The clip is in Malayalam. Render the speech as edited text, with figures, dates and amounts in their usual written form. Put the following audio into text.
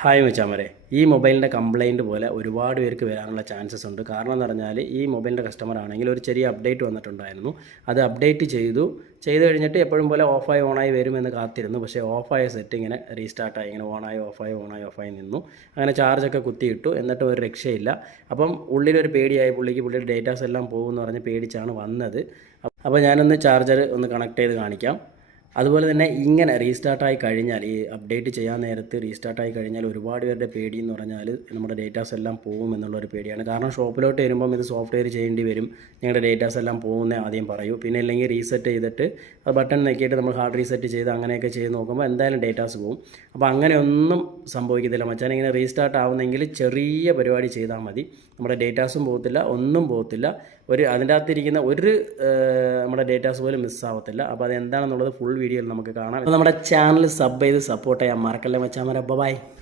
ഹായ് മച്ചാമരെ, ഈ മൊബൈലിൻ്റെ കംപ്ലയിൻറ്റ് പോലെ ഒരുപാട് പേർക്ക് വരാനുള്ള ചാൻസസ് ഉണ്ട്. കാരണം എന്ന് പറഞ്ഞാൽ ഈ മൊബൈലിൻ്റെ കസ്റ്റമർ ആണെങ്കിൽ ഒരു ചെറിയ അപ്ഡേറ്റ് വന്നിട്ടുണ്ടായിരുന്നു. അത് അപ്ഡേറ്റ് ചെയ്ത് കഴിഞ്ഞിട്ട് എപ്പോഴും പോലെ ഓഫായി ഓണായി വരുമെന്ന് കാത്തിരുന്നു. പക്ഷേ ഓഫായ സെറ്റിങ്ങിനെ റീസ്റ്റാർട്ടായി ഇങ്ങനെ ഓണായി നിന്നു. അങ്ങനെ ചാർജൊക്കെ കുത്തിയിട്ടു. എന്നിട്ട് ഒരു രക്ഷയില്ല. അപ്പം ഉള്ളിലൊരു പേടിയായി പുള്ളിയുടെ ഡേറ്റാസ് എല്ലാം പോകുമെന്ന് പറഞ്ഞ് പേടിച്ചാണ് വന്നത്. അപ്പോൾ ഞാനൊന്ന് ചാർജർ ഒന്ന് കണക്ട് ചെയ്ത് കാണിക്കാം. അതുപോലെ തന്നെ ഇങ്ങനെ റീസ്റ്റാർട്ടായി കഴിഞ്ഞാൽ ഈ അപ്ഡേറ്റ് ചെയ്യാൻ നേരത്ത് റീസ്റ്റാർട്ടായി കഴിഞ്ഞാൽ ഒരുപാട് പേരുടെ പേടി എന്ന് പറഞ്ഞാൽ നമ്മുടെ ഡേറ്റാസ് എല്ലാം പോകും എന്നുള്ളൊരു പേടിയാണ്. കാരണം ഷോപ്പിലോട്ട് വരുമ്പം ഇത് സോഫ്റ്റ്വെയർ ചെയ്യേണ്ടി വരും, ഞങ്ങളുടെ ഡേറ്റാസ് എല്ലാം പോകുന്നേ ആദ്യം പറയൂ. പിന്നെ അല്ലെങ്കിൽ റീസെറ്റ് ചെയ്തിട്ട് ആ ബട്ടൺ നോക്കിയിട്ട് നമ്മൾ ഹാർഡ് റീസെറ്റ് ചെയ്ത് അങ്ങനെയൊക്കെ ചെയ്ത് നോക്കുമ്പോൾ എന്തായാലും ഡേറ്റാസ് പോകും. അപ്പോൾ അങ്ങനെയൊന്നും സംഭവിക്കത്തില്ല മച്ചാൻ. ഇങ്ങനെ റീസ്റ്റാർട്ട് ആവുന്നെങ്കിൽ ചെറിയ പരിപാടി ചെയ്താൽ മതി. നമ്മുടെ ഡേറ്റാസും പോകത്തില്ല, ഒന്നും പോകത്തില്ല. അതിൻ്റെ അകത്തിരിക്കുന്ന നമ്മുടെ ഡേറ്റാസ് പോലും മിസ്സാവത്തില്ല. അപ്പോൾ അതെന്താണെന്നുള്ളത് ഫുൾ വീഡിയോയിൽ നമുക്ക് കാണാം. അപ്പോൾ നമ്മുടെ ചാനൽ സബ് ചെയ്ത് സപ്പോർട്ട് ചെയ്യാൻ മറക്കല്ലേ മച്ചാമാരെ. ബൈ.